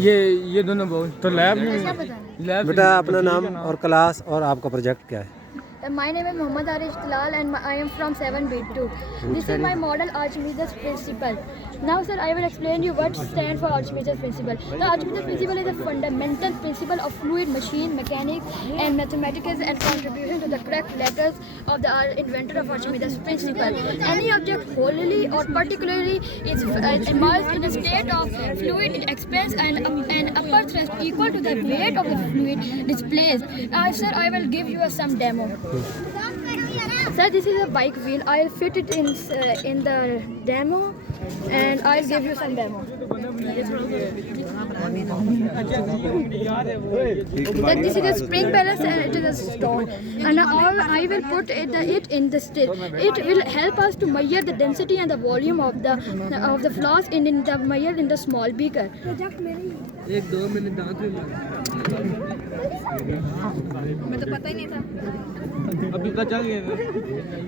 ये दोनों बहुत तो लैब बेटा अपना नाम और क्लास और आपका प्रोजेक्ट क्या है? My name is Mohammad Arish Talal and I am from 7B2. This is my model Archimedes principle. Now sir, I will explain you what stands for Archimedes principle. The Archimedes principle is a fundamental principle of fluid machine mechanics and mathematics and contribution to the correct letters of the inventor of Archimedes principle. Any object wholly or particularly is immersed in a state of fluid, it expands and upper thrust equal to the weight of the fluid displaced. Sir, I will give you some demo. Sir, this is a bike wheel. I'll fit it in the demo, and I'll give you some demo. Sir, this is a spring balance and it is a stone. And I will put it in the stick. It will help us to measure the density and the volume of the flask in the measure in the small beaker.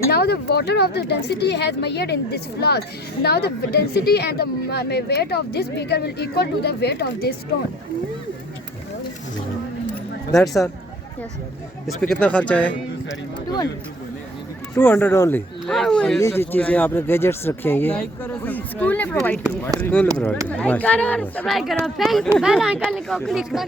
Now the water of the density has measured in this flask. Now the density and the weight of this beaker will equal to the weight of this stone. That's all. Yes. इस पे कितना खर्चा है? 200 only. ये जो चीज़ें आपने gadgets रखे हैं ये स्कूल ने प्रोवाइड किया। स्कूल में प्रोवाइड। लाइक करो, सब्सक्राइब करो, बेल आइकन को क्लिक कर